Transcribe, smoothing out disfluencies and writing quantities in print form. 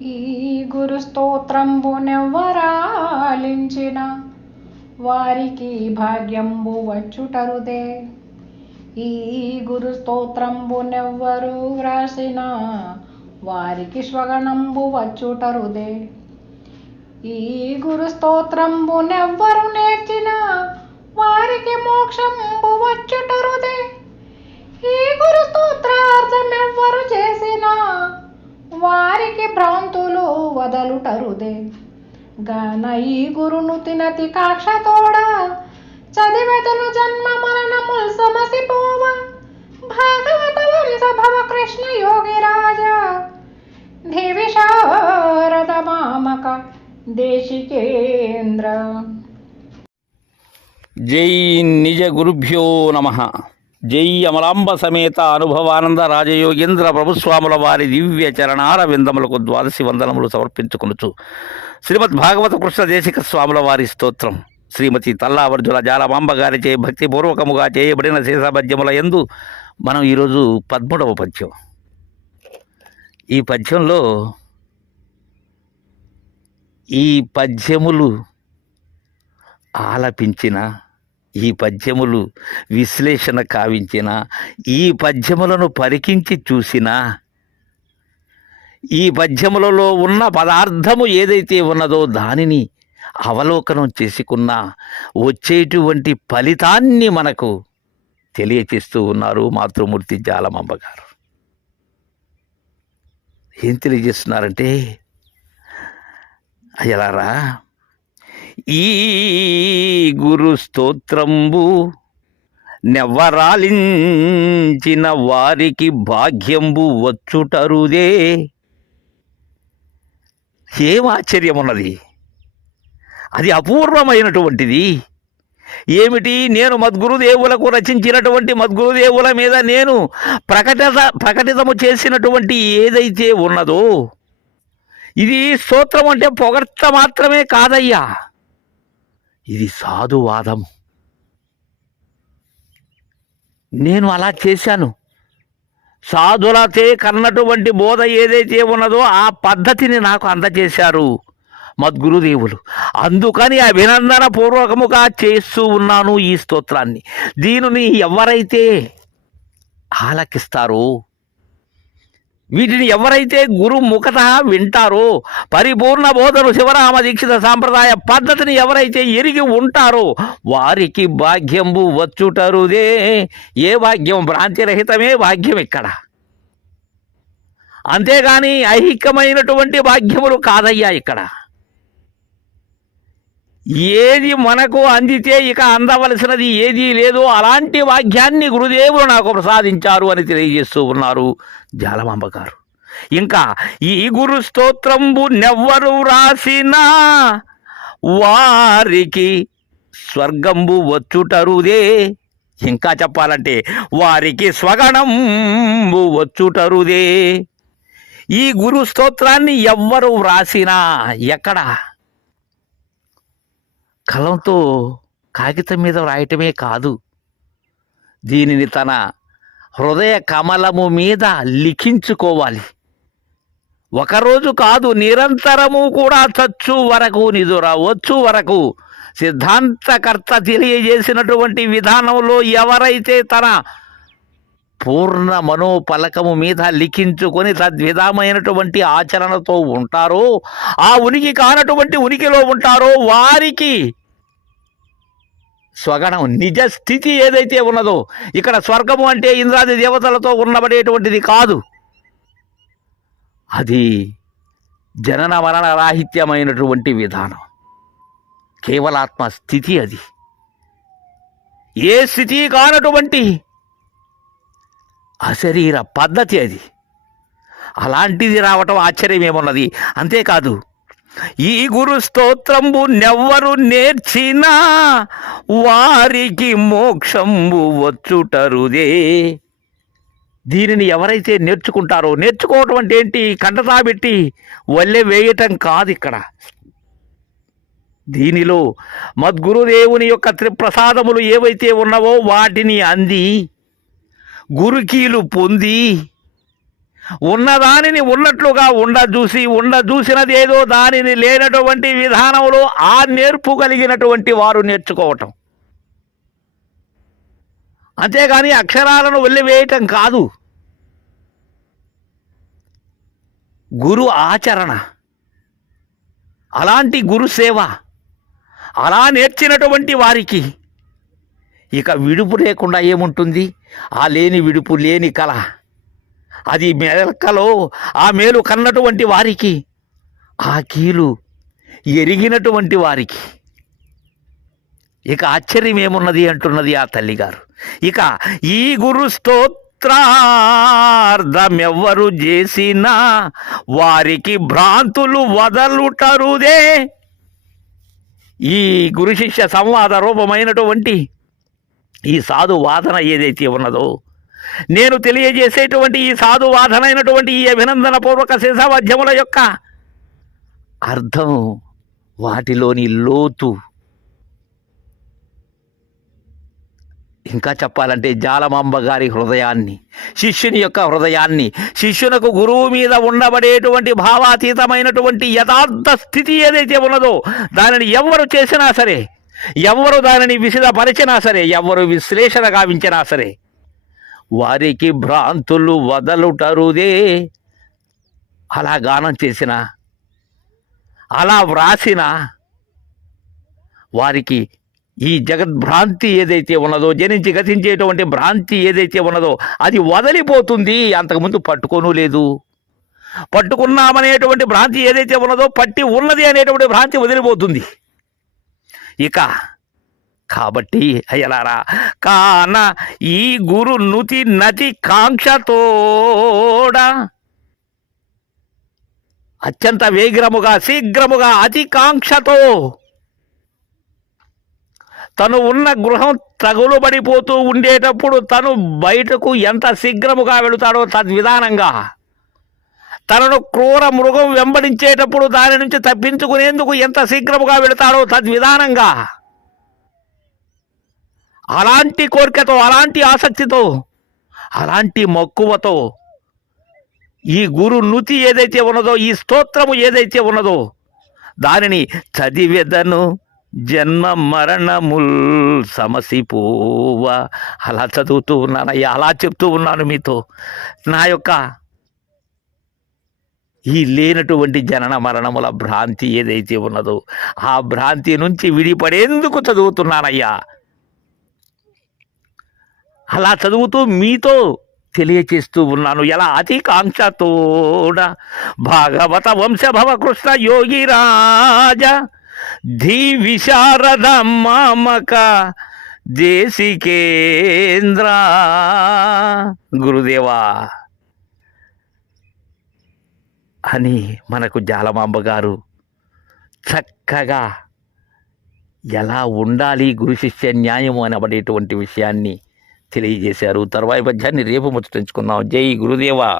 ఈ గురు స్తోత్రంబునెవ్వరాలించిన వారికి భాగ్యంబు వచ్చుటరుదే. ఈ గురు స్తోత్రంబునెవ్వరు వ్రాసిన వారికి స్వగణంబు వచ్చుటరుదే. ఈ గురు స్తోత్రంబునెవ్వరు నేర్చిన వారికి మోక్షంబు వచ్చుటరుదే. ఈ గురు స్తోత్రార్థమెవ్వరు చేసిన వారికి భ్రాంతులు వదలుటరుదే. గాన ఈ గురును తినతి కాక్షతోడ చదివెతను జన్మ మరణముల్ సమసిపోవ. భాగవత వంశ భవ కృష్ణ యోగి రాజా దేవి శారద మామక దేశికేంద్ర. జై నిజ గురుభ్యో నమః. జై అమలాంబ సమేత అనుభవానంద రాజయోగేంద్ర ప్రభుస్వాముల వారి దివ్య చరణార విందములకు ద్వాదశి వందనములు సమర్పించుకొనుచు శ్రీమద్ భాగవత కృష్ణ దేశిక స్వాముల వారి స్తోత్రం శ్రీమతి తల్లావర్జుల జాలమాంబ గారిచే భక్తిపూర్వకముగా చేయబడిన శేషపద్యముల యందు మనం ఈరోజు 13వ పద్యం. ఈ పద్యంలో ఈ పద్యములు ఆలపించిన, ఈ పద్యములు విశ్లేషణ కావించిన, ఈ పద్యములను పరికించి చూసిన, ఈ పద్యములలో ఉన్న పదార్థము ఏదైతే ఉన్నదో దానిని అవలోకనం చేసుకున్న వచ్చేటువంటి ఫలితాన్ని మనకు తెలియచేస్తూ ఉన్నారు మాతృమూర్తి జాలమాంబ గారు. ఏం తెలియజేస్తున్నారంటే, అయ్యలారా, ఈ గురు స్తోత్రంబు నెవ్వరాలించిన వారికి భాగ్యంబు వచ్చుటరుదే. ఏం ఆశ్చర్యం ఉన్నది, అది అపూర్వమైనటువంటిది. ఏమిటి? నేను మద్గురుదేవులకు రచించినటువంటి మద్గురుదేవుల మీద నేను ప్రకటితము చేసినటువంటి ఏదైతే ఉన్నదో, ఇది స్తోత్రం అంటే పొగడ్త మాత్రమే కాదయ్యా, ఇది సాధువాదం. నేను అలా చేశాను. సాధులతే కన్నటువంటి బోధ ఏదైతే ఉన్నదో ఆ పద్ధతిని నాకు అందజేశారు మద్గురుదేవులు. అందుకని అభినందన పూర్వకముగా చేస్తూ ఉన్నాను ఈ స్తోత్రాన్ని. దీనిని ఎవరైతే ఆలకిస్తారో, వీటిని ఎవరైతే గురు ముఖత వింటారో, పరిపూర్ణ బోధను శివరామ దీక్షిత సాంప్రదాయ పద్ధతిని ఎవరైతే ఎరిగి ఉంటారో వారికి భాగ్యంబు వచ్చుటరుదే. ఏ భాగ్యం? భ్రాంతిరహితమే భాగ్యం ఇక్కడ, అంతేగాని ఐహికమైనటువంటి భాగ్యములు కాదయ్యా ఇక్కడ. ఏది మనకు అందితే ఇక అందవలసినది ఏదీ లేదో అలాంటి భాగ్యాన్ని గురుదేవులు నాకు ప్రసాదించారు అని తెలియజేస్తూ ఉన్నారు జాలమాంబ గారు. ఇంకా ఈ గురు స్తోత్రంబు నెవ్వరు వ్రాసినా వారికి స్వర్గంబు వచ్చుటరుదే. ఇంకా చెప్పాలంటే వారికి స్వగణంబు వచ్చుటరుదే. ఈ గురు స్తోత్రాన్ని ఎవ్వరు వ్రాసినా, ఎక్కడ? కలంతో కాగితం మీద వ్రాయటమే కాదు, దీనిని తన హృదయ కమలము మీద లిఖించుకోవాలి. ఒకరోజు కాదు, నిరంతరము కూడా చచ్చు వరకు, నిదుర వచ్చు వరకు సిద్ధాంతకర్త తెలియజేసినటువంటి విధానంలో ఎవరైతే తన పూర్ణ మనోపలకము మీద లిఖించుకొని తద్విధమైనటువంటి ఆచరణతో ఉంటారో, ఆ ఉనికి కానటువంటి ఉనికిలో ఉంటారో వారికి స్వగణం, నిజ స్థితి ఏదైతే ఉన్నదో, ఇక్కడ స్వర్గము అంటే ఇంద్రాది దేవతలతో ఉన్నబడేటువంటిది కాదు, అది జనన మరణ రాహిత్యమైనటువంటి విధానం, కేవలాత్మ స్థితి. అది ఏ స్థితి కానటువంటి అశరీర పద్ధతి అది. అలాంటిది రావటం ఆశ్చర్యమేమున్నది. అంతేకాదు, ఈ గురు స్తోత్రంబు నెవ్వరు నేర్చినా వారికి మోక్షంబు వచ్చుటరుదే. దీనిని ఎవరైతే నేర్చుకుంటారో, నేర్చుకోవటం అంటే ఏంటి? కంటతాబెట్టి వల్లె వేయటం కాదు ఇక్కడ. దీనిలో మద్గురుదేవుని యొక్క త్రిప్రసాదములు ఏవైతే ఉన్నవో వాటిని అంది, గురుకీలు పొంది ఉన్నదానిని ఉన్నట్లుగా ఉండజూసినది ఏదో దానిని లేనటువంటి విధానంలో ఆ నేర్పు కలిగినటువంటి వారు నేర్చుకోవటం, అంతేగాని అక్షరాలను వెళ్ళివేయటం కాదు. గురు ఆచరణ, అలాంటి గురు సేవ, అలా నేర్చినటువంటి వారికి ఇక విడుపు లేకుండా ఏముంటుంది? ఆ లేని విడుపు, లేని కళ, అది మెలకలో ఆ మేలు కన్నటువంటి వారికి, ఆ కీలు ఎరిగినటువంటి వారికి ఇక ఆశ్చర్యం ఏమున్నది అంటున్నది ఆ తల్లిగారు. ఇక ఈ గురు స్తోత్రార్థమెవ్వరు చేసినా వారికి భ్రాంతులు వదలుటరుదే. ఈ గురు శిష్య సంవాద రూపమైనటువంటి ఈ సాధు వాదన ఏదైతే ఉన్నదో, నేను తెలియజేసేటువంటి ఈ సాధు వాదనైనటువంటి ఈ అభినందన పూర్వక శిశావాద్యముల యొక్క అర్థం, వాటిలోని లోతు, ఇంకా చెప్పాలంటే జాలమాంబ గారి హృదయాన్ని, శిష్యుని యొక్క హృదయాన్ని, శిష్యునకు గురువు మీద ఉండబడేటువంటి భావాతీతమైనటువంటి యథార్థ స్థితి ఏదైతే ఉన్నదో దానిని ఎవరు చేసినా సరే, ఎవరు దానిని విశదపరిచినా సరే, ఎవరు విశ్లేషణ గావించినా సరే వారికి భ్రాంతులు వదలుటరుదే. అలా గానం చేసిన, అలా వ్రాసిన వారికి ఈ జగద్భ్రాంతి ఏదైతే ఉన్నదో, జనించి గతించేటువంటి భ్రాంతి ఏదైతే ఉన్నదో అది వదిలిపోతుంది. అంతకుముందు పట్టుకోను లేదు. పట్టుకున్నామనేటువంటి భ్రాంతి ఏదైతే ఉన్నదో, పట్టి ఉన్నది అనేటువంటి భ్రాంతి వదిలిపోతుంది. ఇక కాబట్టి అయ్యలారా, కాన ఈ గురు నుతి నతి కాంక్షతోడ అత్యంత వేగముగా, శీఘ్రముగా, అతి కాంక్షతో తను ఉన్న గృహం తగులుబడిపోతూ ఉండేటప్పుడు తను బయటకు ఎంత శీఘ్రముగా వెళుతాడో తద్విధానంగా, తనను క్రూర మృగం వెంబడించేటప్పుడు దాని నుంచి తప్పించుకునేందుకు ఎంత శీఘ్రముగా వెళుతాడో తద్విధానంగా, అలాంటి కోరికతో, అలాంటి ఆసక్తితో, అలాంటి మక్కువతో ఈ గురు నుతి ఏదైతే ఉన్నదో, ఈ స్తోత్రము ఏదైతే ఉన్నదో దానిని చదివెదను జన్మ మరణముల్ సమసిపోవ. అలా చదువుతూ ఉన్నానయ్యా, అలా చెప్తూ ఉన్నాను మీతో. నా యొక్క ఈ లేనటువంటి జనన మరణముల భ్రాంతి ఏదైతే ఉన్నదో ఆ భ్రాంతి నుంచి విడిపడేందుకు చదువుతున్నానయ్యా. అలా చదువుతూ మీతో తెలియచేస్తూ ఉన్నాను. ఎలా? అతి కాంక్షతోడ భాగవత వంశభవ కృష్ణ యోగిరాజ ధీ విశారద మామక దేశికేంద్ర. గురుదేవా అని మనకు జాలమాంబ గారు చక్కగా ఎలా ఉండాలి గురు శిష్య న్యాయము అనబడేటువంటి విషయాన్ని తెలియజేశారు. తర్వాయి పద్యాన్ని రేపు ముచ్చటించుకుందాం. జై గురుదేవా.